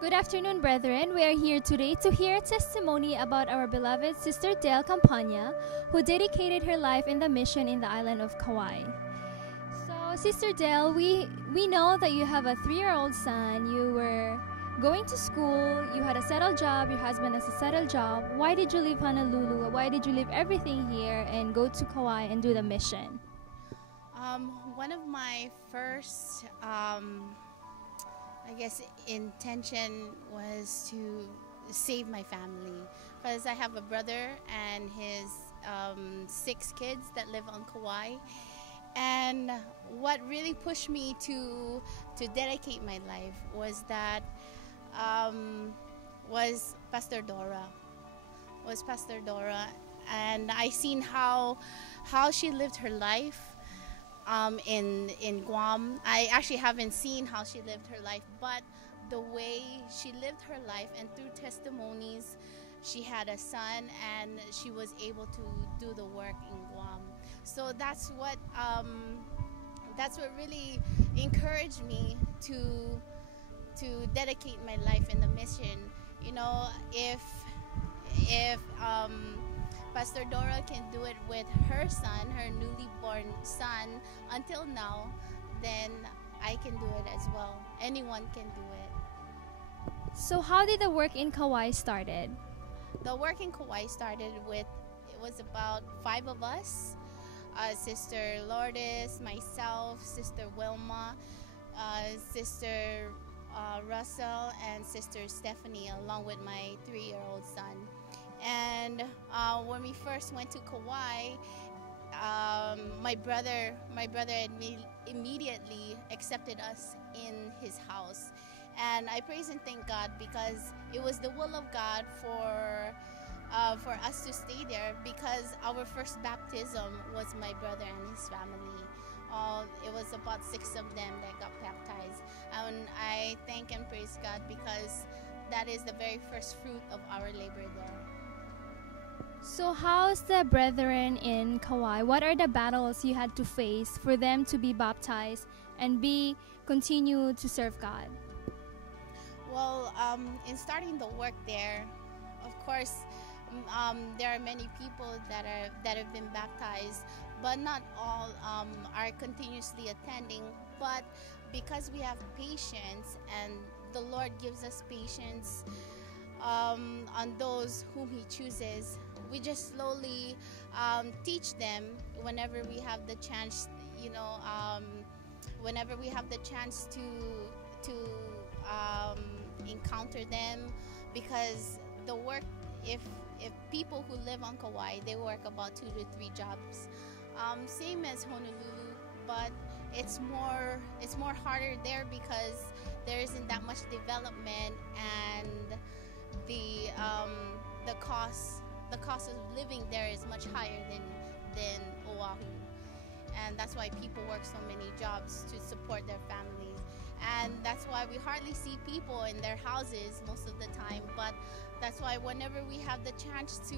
Good afternoon, brethren. We are here today to hear a testimony about our beloved Sister Dale Campana, who dedicated her life in the mission in the island of Kauai. So, Sister Dale, we know that you have a 3-year-old son. You were going to school, you had a settled job, your husband has a settled job. Why did you leave Honolulu? Why did you leave everything here and go to Kauai and do the mission? One of my first, intention was to save my family, because I have a brother and his 6 kids that live on Kauai. And what really pushed me to dedicate my life was that was Pastor Dora. And I seen how she lived her life in Guam. I actually haven't seen how she lived her life, but the way she lived her life, and through testimonies, she had a son and she was able to do the work in Guam. So that's what really encouraged me to dedicate my life in the mission. You know, if Pastor Dora can do it with her son, her newly born son, until now, then I can do it as well. Anyone can do it. So, how did the work in Kauai started? The work in Kauai started with, it was about 5 of us. Sister Lourdes, myself, Sister Wilma, Sister Russell, and Sister Stephanie, along with my 3-year-old son. And when we first went to Kauai, my brother immediately accepted us in his house. And I praise and thank God, because it was the will of God for us to stay there, because our first baptism was my brother and his family. It was about 6 of them that got baptized. And I thank and praise God, because that is the very first fruit of our labor there. So, how's the brethren in Kauai? What are the battles you had to face for them to be baptized and continue to serve God? Well, in starting the work there, of course, there are many people that have been baptized, but not all are continuously attending. But because we have patience, and the Lord gives us patience on those whom He chooses, we just slowly teach them whenever we have the chance. Whenever we have the chance to encounter them, because the work, if people who live on Kauai, they work about 2 to 3 jobs, same as Honolulu, but it's more harder there, because there isn't that much development, and the cost of living there is much higher than Oahu. And that's why people work so many jobs to support their families. And that's why we hardly see people in their houses most of the time. But that's why whenever we have the chance to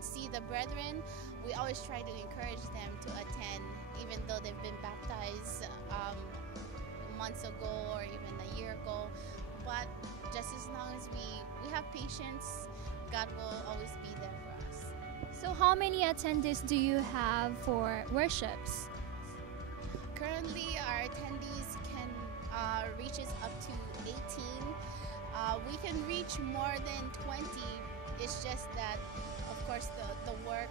see the brethren, we always try to encourage them to attend, even though they've been baptized months ago or even a year ago. But just as long as we have patience, God will always be there for us. So, how many attendees do you have for worships? Currently, our attendees can reaches up to 18. We can reach more than 20. It's just that, of course, the work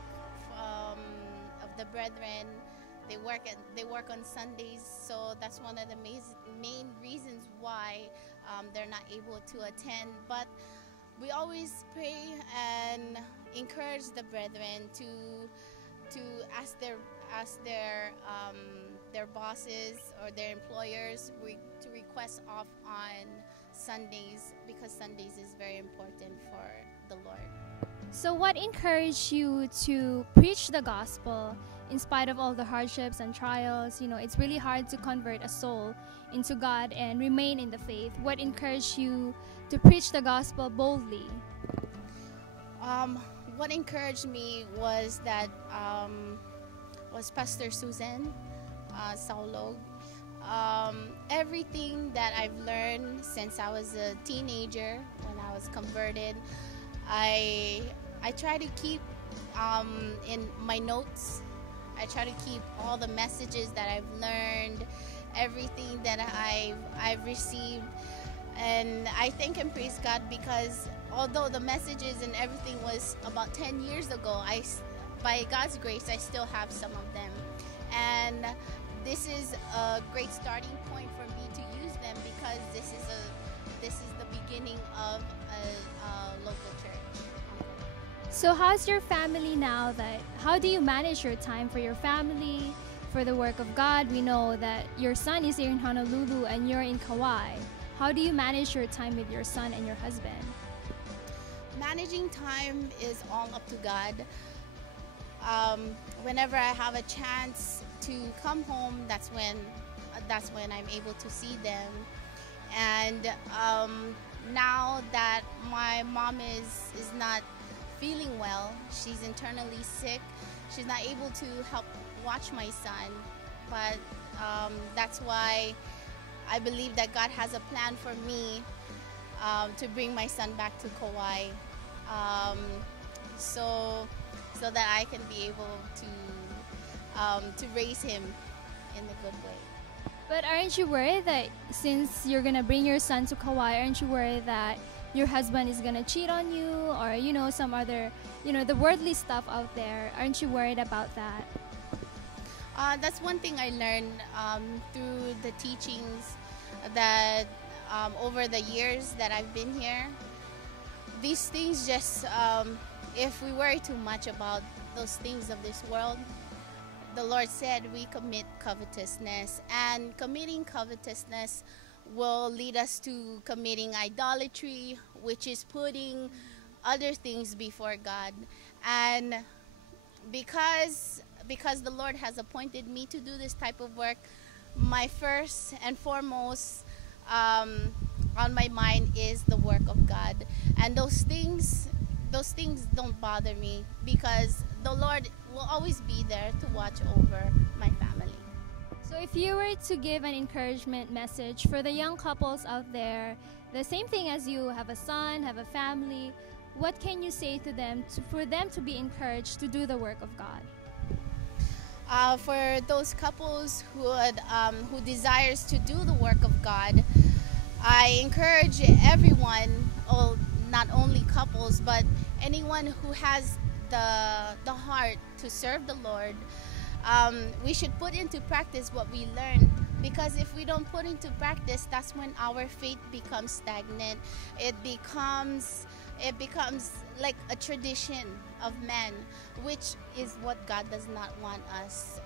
of the brethren, they work on Sundays, so that's one of the main reasons why they're not able to attend. But we always pray and encourage the brethren to ask their bosses or their employers to request off on Sundays, because Sundays is very important for the Lord. So, what encouraged you to preach the gospel in spite of all the hardships and trials? You know, it's really hard to convert a soul into God and remain in the faith. What encouraged you to preach the gospel boldly? What encouraged me was that was Pastor Susan Saulog. Everything that I've learned since I was a teenager, when I was converted, I try to keep in my notes. I try to keep all the messages that I've learned, everything that I've received, and I thank and praise God because although the messages and everything was about 10 years ago, by God's grace, I still have some of them, and this is a great starting point for me to use them because this is the beginning of a local church. So how's your family now? How do you manage your time for your family, for the work of God? We know that your son is here in Honolulu and you're in Kauai. How do you manage your time with your son and your husband? Managing time is all up to God. Whenever I have a chance to come home, that's when I'm able to see them. And now that my mom is not feeling well, she's internally sick, she's not able to help watch my son, but that's why I believe that God has a plan for me to bring my son back to Kauai, so that I can be able to raise him in a good way. But aren't you worried that since you're gonna bring your son to Kauai, aren't you worried that your husband is gonna cheat on you, or some other, the worldly stuff out there? Aren't you worried about that? That's one thing I learned through the teachings that over the years that I've been here. These things just, if we worry too much about those things of this world, the Lord said we commit covetousness, and committing covetousness will lead us to committing idolatry, which is putting other things before God. And because the Lord has appointed me to do this type of work, my first and foremost on my mind is the work of God. And those things don't bother me because the Lord will always be there to watch over my family. So if you were to give an encouragement message for the young couples out there, the same thing as you, have a son, have a family, what can you say to them for them to be encouraged to do the work of God? For those couples who desires to do the work of God, I encourage everyone, not only couples, but anyone who has the heart to serve the Lord. We should put into practice what we learn, because if we don't put into practice, that's when our faith becomes stagnant. It becomes like a tradition of men, which is what God does not want us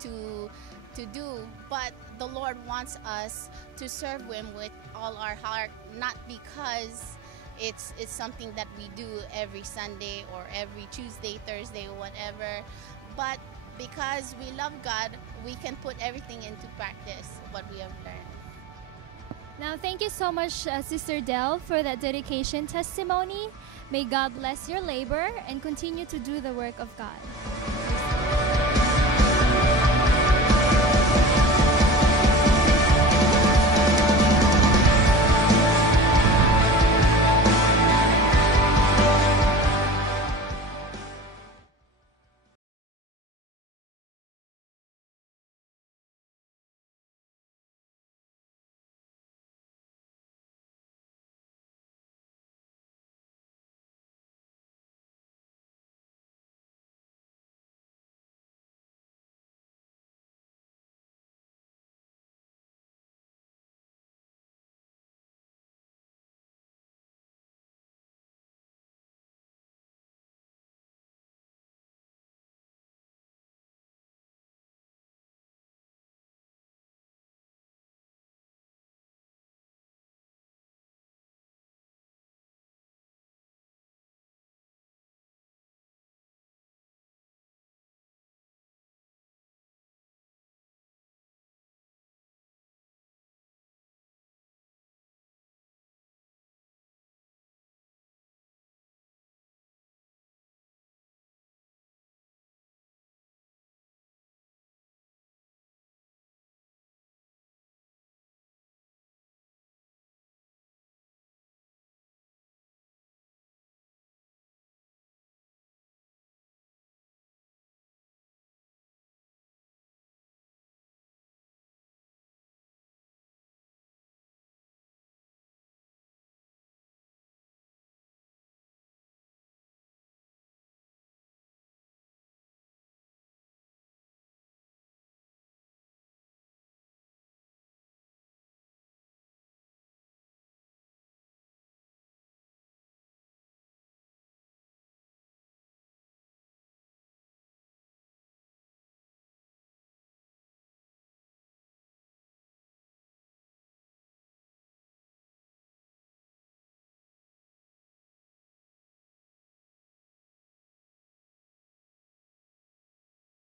to do. But the Lord wants us to serve Him with all our heart, not because it's something that we do every Sunday or every Tuesday, Thursday, or whatever, but because we love God, we can put everything into practice, what we have learned. Now, thank you so much, Sister Del, for that dedication testimony. May God bless your labor and continue to do the work of God.